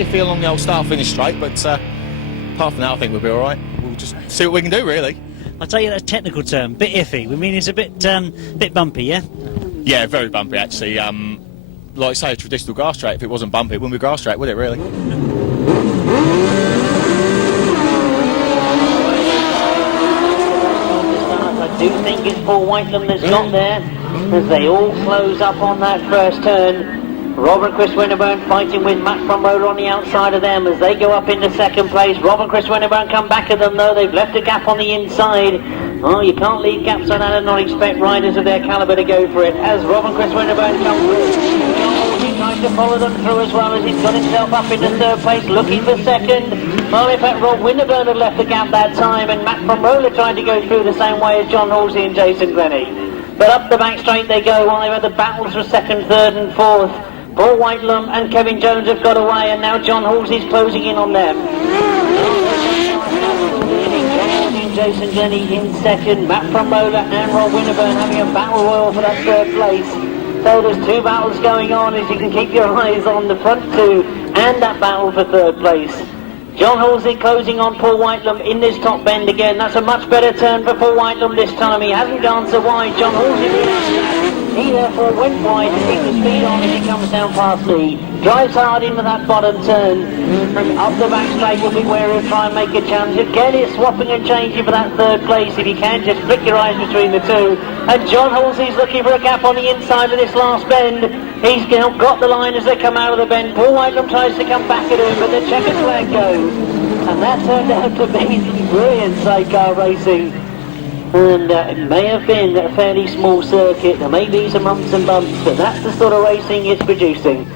iffy along the old start-finish straight, but apart from that, I think we'll be all right. We'll just see what we can do, really. I'll tell you that technical term, bit iffy. We mean it's a bit bumpy, yeah? Yeah, very bumpy, actually. Like I say, a traditional grass track, if it wasn't bumpy, it wouldn't be grass track, would it, really? I do think it's Paul Whitelam that's not there, as they all close up on that first turn. Robert Chris Winterburn fighting with Matt Frombola on the outside of them as they go up into second place. Robert Chris Winterburn come back at them though, they've left a gap on the inside. Oh, you can't leave gaps like that and not expect riders of their calibre to go for it. As Robert Chris Winterburn comes through, he tries to follow them through as well as he's got himself up into third place, looking for second. Well, in fact, Rob Winterburn had left the gap that time, and Matt Frombola tried to go through the same way as John Halsey and Jason Glennie. But up the back straight they go while they've had the battles for second, third and fourth. Paul Whitelam and Kevin Jones have got away, and now John Halsey's closing in on them. Jason Glennie in second, Matt Frombola and Rob Winterburn having a battle royal for that third place. So there's two battles going on, as you can keep your eyes on the front two and that battle for third place. John Halsey closing on Paul Whitelam in this top bend again. That's a much better turn for Paul Whitelam this time. He hasn't gone so wide. John Halsey he therefore went wide to keep the speed on as he comes down past Lee. Drives hard into that bottom turn. And up the back straight will be where he'll try and make a challenge. Again, he's swapping and changing for that third place. If you can, just flick your eyes between the two. And John Halsey's looking for a gap on the inside of this last bend. He's got the line as they come out of the bend. Paul Whitelam tries to come back at him, but the checkered flag goes. And that turned out to be brilliant sidecar racing. And it may have been a fairly small circuit. There may be some bumps and bumps, but that's the sort of racing it's producing.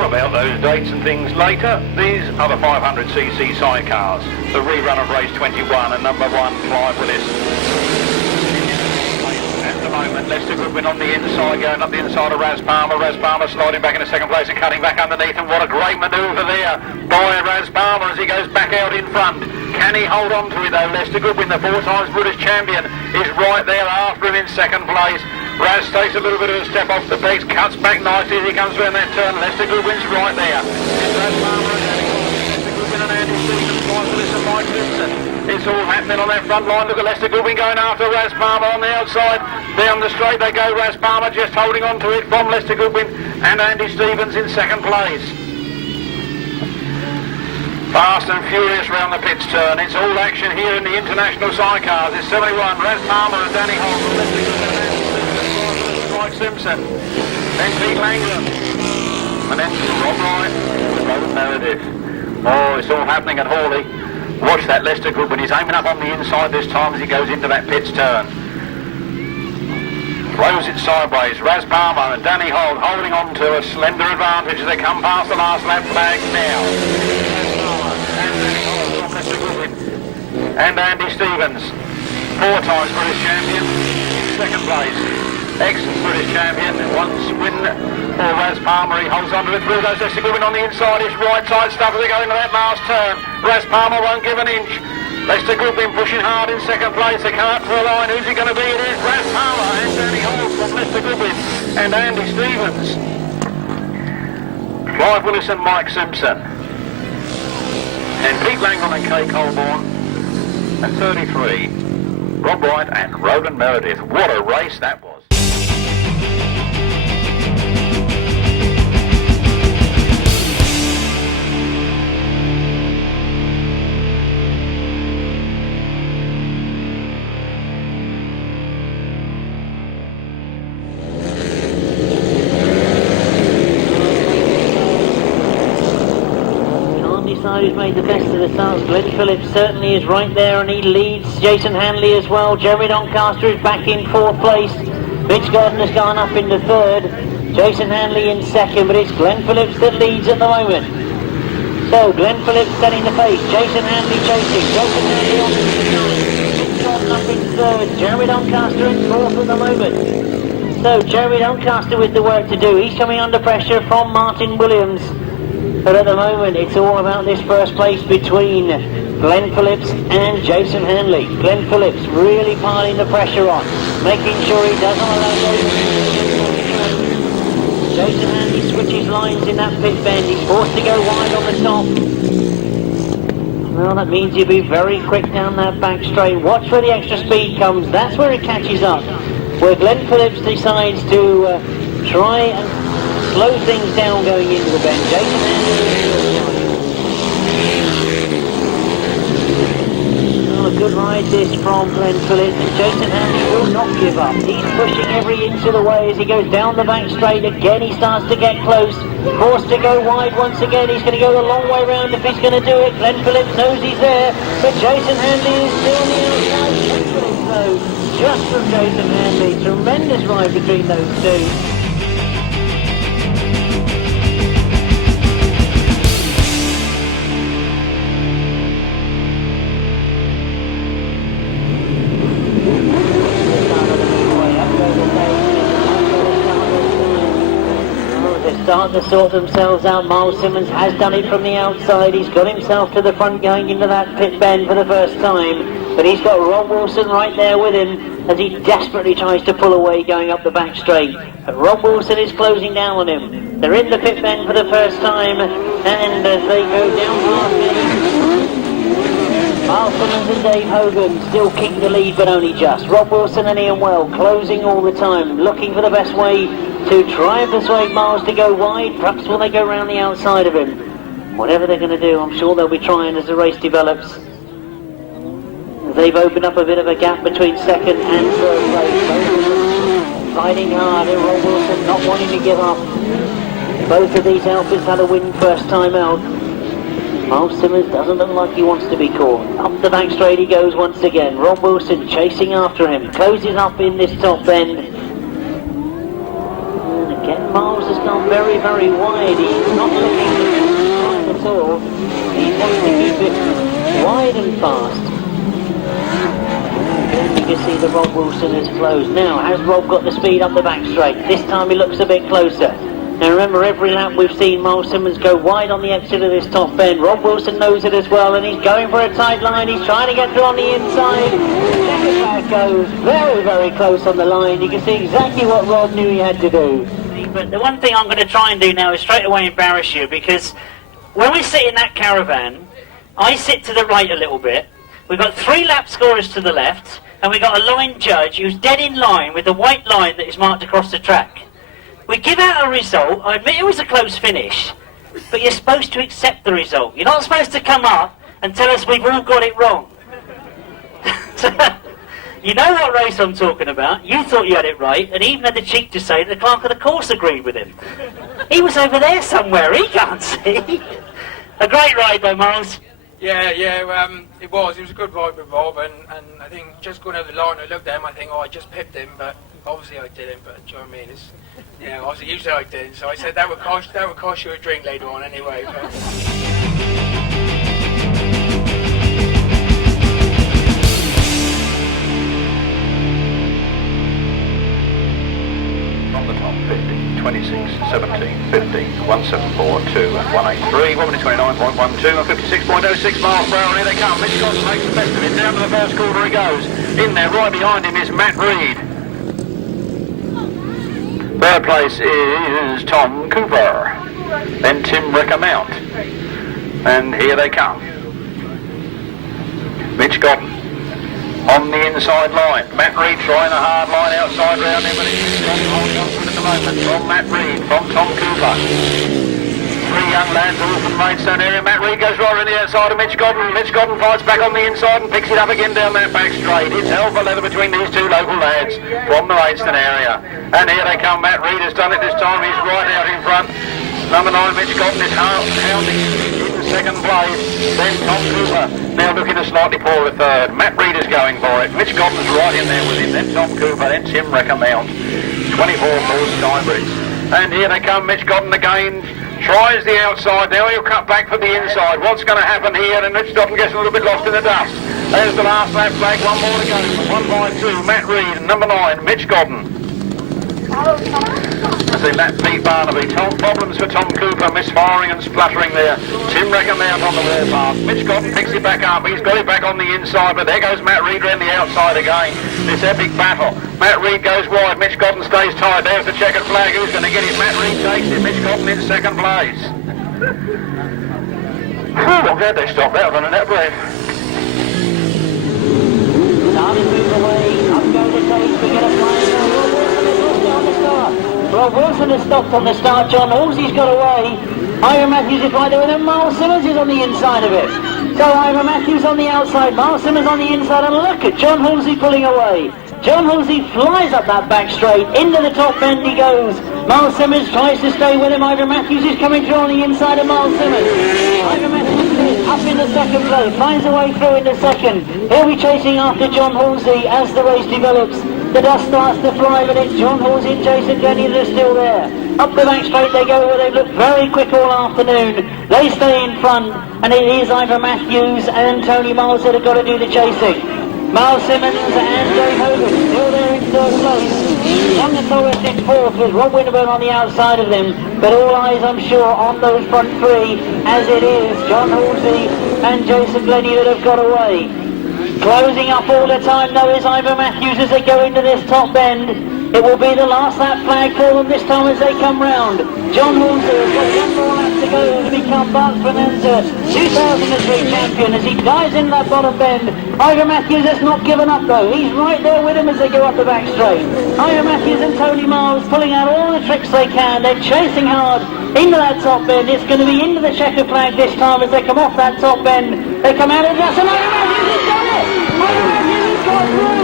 About those dates and things later. These are the 500cc sidecars, the rerun of race 21 and number 1 Clive Willis. At the moment, Lester Goodwin on the inside, going up the inside of Raz Palmer. Raz Palmer sliding back into second place and cutting back underneath, and what a great manoeuvre there by Raz Palmer as he goes back out in front. Can he hold on to it though? Lester Goodwin, the 4 times British champion, is right there after him in second place. Raz takes a little bit of a step off the pace, cuts back nicely as he comes around that turn. Lester Goodwin's right there. It's Raz Palmer and Lester Goodwin and Andy Stevens, Clive Willis and Mike Simpson. It's all happening on that front line. Look at Lester Goodwin going after Raz Palmer on the outside. Down the straight they go. Raz Palmer just holding on to it from Lester Goodwin and Andy Stevens in second place. Fast and furious round the pits turn. It's all action here in the international sidecars. It's 71, Raz Palmer and Danny Holt, Lester Goodwin and Andy Stevens, Mike Simpson, then Pete Langdon, and then Rob Wright with Robert Meredith. Oh, it's all happening at Hawley. Watch that Lester Goodwin. He's aiming up on the inside this time as he goes into that pits turn. Throws it sideways. Raz Palmer and Danny Holt holding on to a slender advantage as they come past the last lap flag now. And Andy Stevens, 4 times British champion, second place. Ex-British champion, once win for Raz Palmer. He holds on to it through those. Lester Goodwin on the inside. It's right side stuff as they go into that last turn. Raz Palmer won't give an inch. Lester Goodwin pushing hard in second place. They come up to the line. Who's he going to be? It is Raz Palmer and Danny Holt from Lester Goodwin and Andy Stevens. Clive Willis and Mike Simpson. And Pete Langdon and Kay Colborne. And 33, Rob Wright and Roland Meredith. What a race that was. Who's made the best of the starts. Glenn Phillips certainly is right there and he leads. Jason Hanley as well. Jeremy Doncaster is back in 4th place. Mitch Gordon has gone up into 3rd. Jason Hanley in 2nd, but it's Glenn Phillips that leads at the moment. So Glenn Phillips setting the pace. Jason Hanley chasing. Jason Hanley on the 9th. Mitch Gordon up in 3rd. Jeremy Doncaster in 4th at the moment. So Jeremy Doncaster with the work to do. He's coming under pressure from Martin Williams. But at the moment, it's all about this first place between Glenn Phillips and Jason Hanley. Glenn Phillips really piling the pressure on, making sure he doesn't allow Jason Hanley switches lines in that pit bend. He's forced to go wide on the top. Well, that means he'll be very quick down that back straight. Watch where the extra speed comes. That's where it catches up. Where Glenn Phillips decides to try and slow things down going into the bend. Jason Hanley. Well, a good ride this from Glenn Phillips, and Jason Hanley will not give up. He's pushing every inch of the way as he goes down the back straight. Again, he starts to get close. Forced to go wide once again. He's going to go the long way round if he's going to do it. Glenn Phillips knows he's there, but Jason Hanley is still on the outside. Glenn Phillips, though, just from Jason Hanley. Tremendous ride between those two. Starting to sort themselves out. Miles Simmons has done it from the outside. He's got himself to the front going into that pit bend for the first time. But he's got Rob Wilson right there with him as he desperately tries to pull away going up the back straight. But Rob Wilson is closing down on him. They're in the pit bend for the first time, and as they go down past him, Miles Simmons and Dave Hogan still keep the lead, but only just. Rob Wilson and Ian Well closing all the time, looking for the best way to try and persuade Miles to go wide. Perhaps will they go round the outside of him? Whatever they're going to do, I'm sure they'll be trying as the race develops. They've opened up a bit of a gap between second and third place. Fighting hard, and Rob Wilson not wanting to give up. Both of these outfits had a win first time out. Miles Simmons doesn't look like he wants to be caught. Up the back straight he goes once again. Rob Wilson chasing after him. Closes up in this top bend. And again, Miles has gone very, very wide. He's not looking fine at all. He wants to keep it wide and fast. You can see that Rob Wilson is closed. Now, has Rob got the speed up the back straight? This time he looks a bit closer. Now remember, every lap we've seen Miles Simmons go wide on the exit of this top bend. Rob Wilson knows it as well, and he's going for a tight line. He's trying to get through on the inside. Checker goes very, very close on the line. You can see exactly what Rob knew he had to do. But the one thing I'm going to try and do now is straight away embarrass you, because when we sit in that caravan, I sit to the right a little bit. We've got 3 lap scorers to the left, and we've got a line judge who's dead in line with the white line that is marked across the track. We give out a result. I admit it was a close finish, but you're supposed to accept the result. You're not supposed to come up and tell us we've all got it wrong. You know what race I'm talking about. You thought you had it right, and even had the cheek to say that the clerk of the course agreed with him. He was over there somewhere. He can't see. A great ride though, Miles. Yeah, it was. It was a good ride with Rob, and I think just going over the line, I looked at him, I think, oh, I just pipped him, but obviously I didn't, but do you know what I mean? Obviously you said I didn't, so I said that would cost you a drink later on anyway. But. From the top, 50, 26, 17, 15, 174, 2 and 183, 1 minute 29.12 and 56.06 miles per hour. Here they come. Mitch Scott makes the best of it. Down to the first quarter he goes. In there, right behind him is Matt Reed. Third place is Tom Cooper. Then Tim Reckermount. And here they come. Mitch Scott on the inside line. Matt Reed trying a hard line outside round him, but it's holding on to it at the moment. From Matt Reed, from Tom Cooper. 3 young lads all from the Maidstone area. Matt Reed goes right on the outside of Mitch Godden. Mitch Godden fights back on the inside and picks it up again down that back straight. It's hell for leather between these 2 local lads from the Maidstone area. And here they come. Matt Reed has done it this time. He's right out in front. Number 9, Mitch Godden is hounding in second place. Then Tom Cooper now looking to slightly poorer third. Matt Reed is going for it. Mitch Godden's right in there with him. Then Tom Cooper. Then Tim Reckermount. 24 for Steinbridge. And here they come. Mitch Godden again. Tries the outside. Now he'll cut back for the inside. What's going to happen here? And Mitch Godden gets a little bit lost in the dust. There's the last lap flag. 1 more to go. 1 by 2. Matt Reed and number 9, Mitch Godden. As they lap Pete Barnaby. Problems for Tom Cooper, misfiring and spluttering there. Tim Reckham out on the warpath. Mitch Cotton picks it back up. He's got it back on the inside, but there goes Matt Reed around the outside again. This epic battle. Matt Reed goes wide. Mitch Cotton stays tight. There's the checkered flag. Who's going to get it? Matt Reed takes it. Mitch Cotton in second place. I'm glad they stopped that one, and that brave. Starting to move away, up goes the tape, we get a flying on the start. Well, Wilson has stopped on the start, John Halsey's got away. Ivan Matthews is right there with him, Miles Simmons is on the inside of it. So Ivan Matthews on the outside, Miles Simmons on the inside, and look at John Halsey pulling away. John Halsey flies up that back straight, into the top bend he goes. Miles Simmons tries to stay with him, Ivan Matthews is coming through on the inside of Miles Simmons. Ivan Matthews is up in the second place, finds a way through into second. He'll be chasing after John Halsey as the race develops. The dust starts to fly, but it's John Halsey and Jason Denny that are still there. Up the back straight they go, where they've looked very quick all afternoon. They stay in front, and it is Ivan Matthews and Tony Miles that have got to do the chasing. Miles Simmons and Dave Hogan still there in third place. Young and Torres in fourth with Rob Winterburn on the outside of them. But all eyes, I'm sure, on those front three, as it is John Halsey and Jason Glennie that have got away. Closing up all the time though is Ivan Matthews as they go into this top bend. It will be the last lap flag for them this time as they come round. John Halsey has got one more lap to go to become Berks Bonanza 2003 champion as he dives in that bottom bend. Ivan Matthews has not given up though. He's right there with him as they go up the back straight. Ivan Matthews and Tony Miles pulling out all the tricks they can. They're chasing hard into that top bend. It's going to be into the checker flag this time as they come off that top bend. They come out of that, and Ivan Matthews has done it! Ivan Matthews has got through!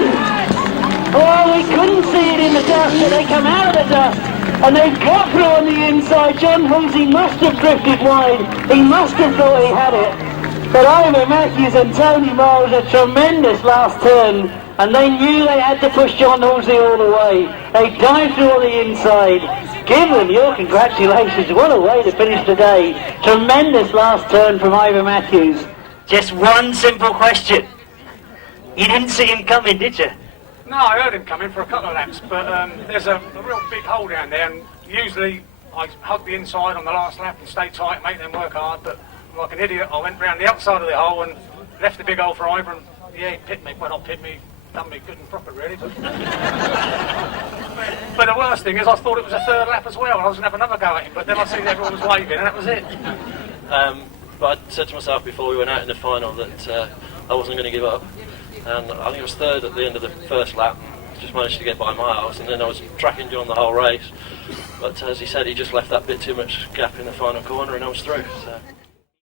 Oh, we couldn't see it in the dust, but they come out of the dust, and they got through on the inside. John Halsey must have drifted wide. He must have thought he had it. But Ivan Matthews and Tony Miles, a tremendous last turn, and they knew they had to push John Halsey all the way. They dived through on the inside. Give them your congratulations. What a way to finish today. Tremendous last turn from Ivan Matthews. Just one simple question. You didn't see him coming, did you? No, I heard him coming for a couple of laps, but there's a real big hole down there, and usually I hug the inside on the last lap and stay tight, make them work hard, but like an idiot, I went round the outside of the hole and left the big hole for Ivan. Yeah, he pit me, well not pit me, done me good and proper really, but... But the worst thing is I thought it was a third lap as well, and I was going to have another go at him, but then I seen everyone was waving and that was it. But I said to myself before we went out in the final that I wasn't going to give up. And I think I was third at the end of the first lap, just managed to get by Miles, and then I was tracking John the whole race. But as he said, he just left that bit too much gap in the final corner and I was through. So.